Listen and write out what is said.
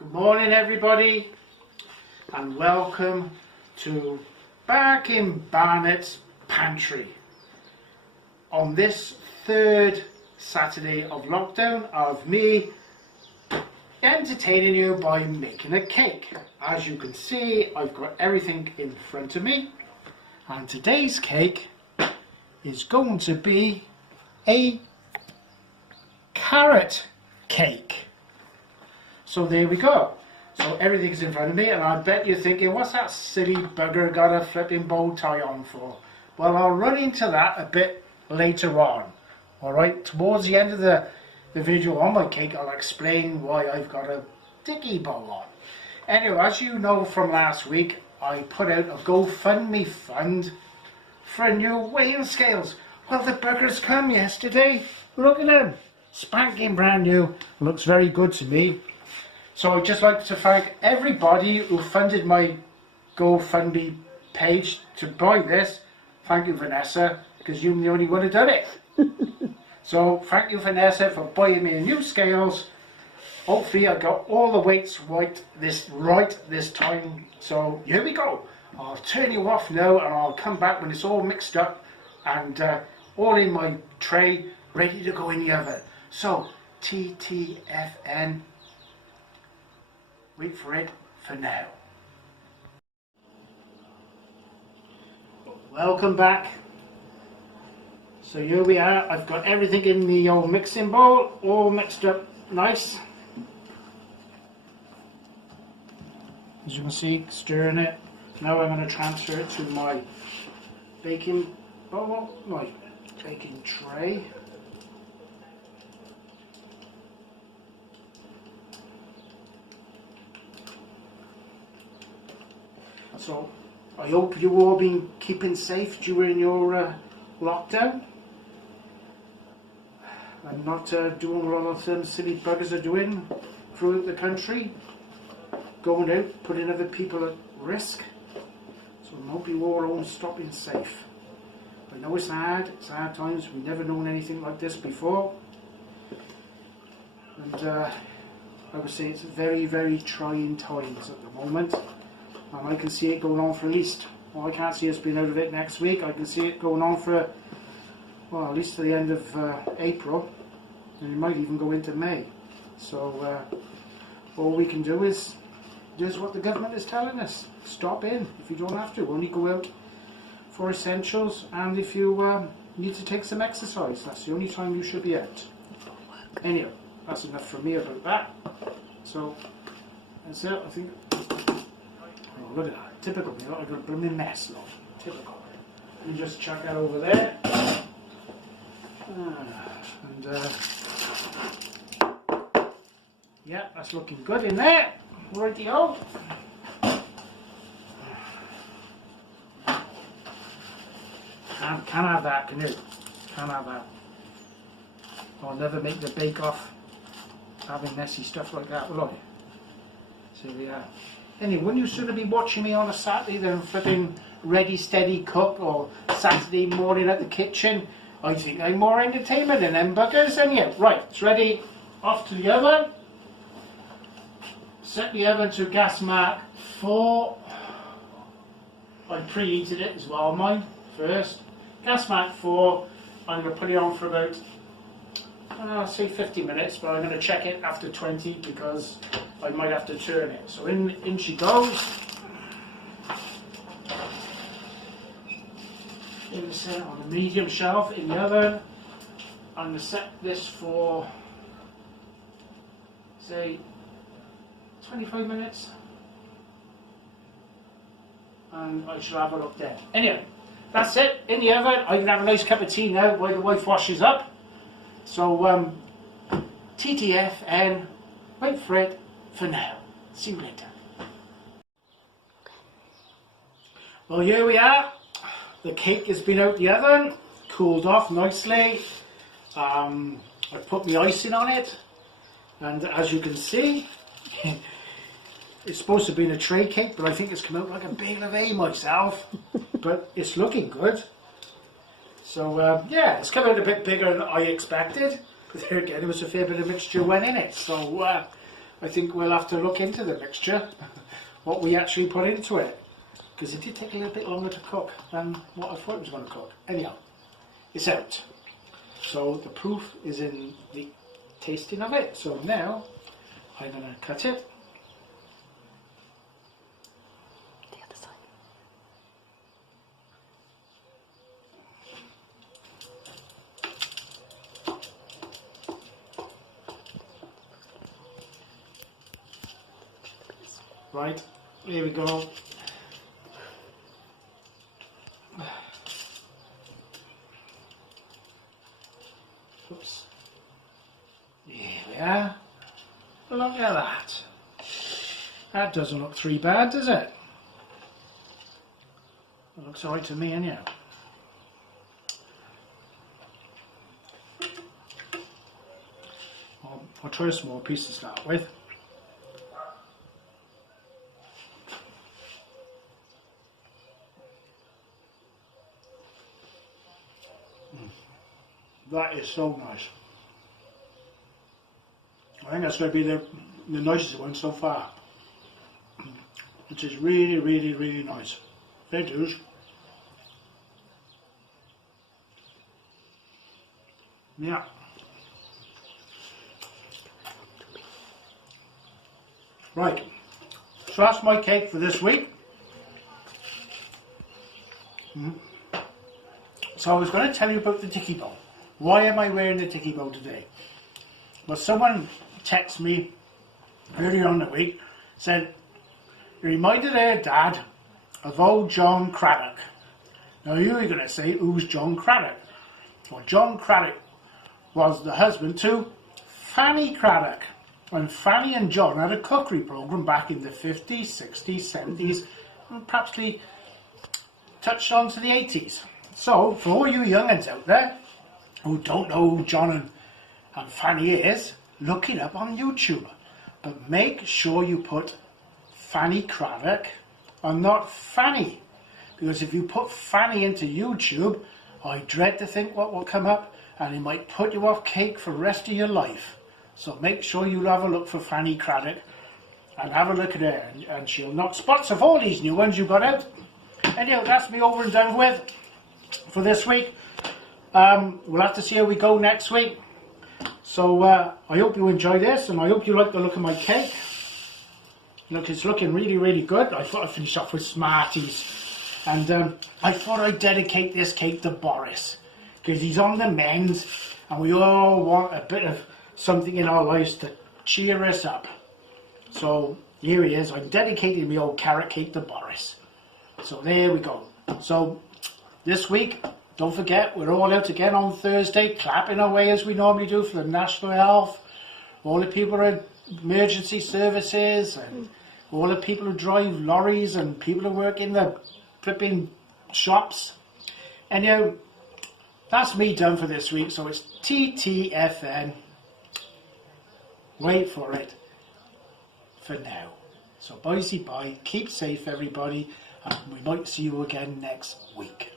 Good morning everybody and welcome to back in Barnett's Pantry on this third Saturday of lockdown of me entertaining you by making a cake. As you can see, I've got everything in front of me and today's cake is going to be a carrot cake. So there we go. So everything's in front of me and I bet you're thinking, what's that silly bugger got a flipping bow tie on for? Well, I'll run into that a bit later on. Alright, towards the end of the video on my cake, I'll explain why I've got a dicky bow on. Anyway, as you know from last week, I put out a GoFundMe fund for a new weighing scales. Well, the buggers come yesterday. Look at them. Spanking brand new. Looks very good to me. So I'd just like to thank everybody who funded my GoFundMe page to buy this. Thank you, Vanessa, because you're the only one who done it. So thank you, Vanessa, for buying me a new scales. Hopefully I got all the weights right this time. So here we go. I'll turn you off now and I'll come back when it's all mixed up and all in my tray, ready to go in the oven. So TTFN. Wait for it for now. Welcome back. So here we are. I've got everything in the old mixing bowl, all mixed up nice. As you can see, stirring it. Now I'm going to transfer it to my baking bowl, my baking tray. So I hope you all been keeping safe during your lockdown and not doing what all of them silly buggers are doing throughout the country, going out, putting other people at risk. So I hope you all are stopping safe. I know it's hard times, we've never known anything like this before, and I would say it's very, very trying times at the moment. And I can see it going on for at least, well, I can't see us being out of it next week. I can see it going on for, well, at least to the end of April, and it might even go into May. So all we can do is what the government is telling us. Stop in if you don't have to. Only go out for essentials, and if you need to take some exercise, that's the only time you should be out. Anyway, that's enough from me about that. So that's it, I think. Oh, look at that, typical me, I've got a blooming mess, look. Typical. Let me just chuck that over there. Yeah, that's looking good in there. Righty-o. Can have that, can you? Can have that. I'll never make the bake-off having messy stuff like that, will I? So yeah. Anyway, wouldn't you sort of be watching me on a Saturday then flipping ready, steady cook, or Saturday morning at the kitchen? I think I'm more entertainment than them buggers. And yeah, right, it's ready. Off to the oven. Set the oven to gas mark 4. I preheated it as well, mine, first. Gas mark 4. I'm going to put it on for about, I'll say 50 minutes, but I'm going to check it after 20 because I might have to turn it. So in she goes. In the center on the medium shelf in the oven. I'm going to set this for, say, 25 minutes. And I shall have a look then. Anyway, that's it. In the oven. I can have a nice cup of tea now while the wife washes up. So, TTFN, wait for it for now. See you later. Well, here we are. The cake has been out the oven, cooled off nicely. I put the icing on it, and as you can see, it's supposed to be in a tray cake, but I think it's come out like a bale of hay myself. But it's looking good. So yeah, it's come out a bit bigger than I expected. But there again, there was a fair bit of mixture went in it. So I think we'll have to look into the mixture, what we actually put into it, because it did take a little bit longer to cook than what I thought it was going to cook. Anyhow, it's out. So the proof is in the tasting of it. So now I'm going to cut it. The other side. Right, here we go. Oops. Here we are. Look at that. That doesn't look too bad, does it? It looks alright to me anyhow. I'll try a small piece to start with. That is so nice. I think that's going to be the nicest one so far. It is really, really, really nice. It is. Yeah. Right. So that's my cake for this week. So I was going to tell you about the tiki bowl. Why am I wearing the tiki bowl today? Well, someone texted me earlier on the week, said, "You reminded their dad of old John Craddock." Now you are going to say, who's John Craddock? Well, John Craddock was the husband to Fanny Craddock. And Fanny and John had a cookery program back in the 50s, 60s, 70s, and perhaps touched on to the 80s. So, for all you young'uns out there who don't know who John and Fanny is, look it up on YouTube. But make sure you put Fanny Craddock and not Fanny. Because if you put Fanny into YouTube, I dread to think what will come up, and it might put you off cake for the rest of your life. So make sure you have a look for Fanny Craddock and have a look at her, and she'll knock spots of all these new ones you got out. Anyhow, that's me over and done with for this week. We'll have to see how we go next week. So I hope you enjoy this, and I hope you like the look of my cake. Look, it's looking really, really good. I thought I'd finish off with Smarties. And I thought I'd dedicate this cake to Boris, because he's on the mend, and we all want a bit of something in our lives to cheer us up. So here he is. I'm dedicating my old carrot cake to Boris. So there we go. So this week, don't forget, we're all out again on Thursday, clapping away as we normally do for the National Health. All the people at emergency services, and all the people who drive lorries, and people who work in the flipping shops. And that's me done for this week. So it's TTFN. Wait for it. For now. So bye, keep safe everybody, and we might see you again next week.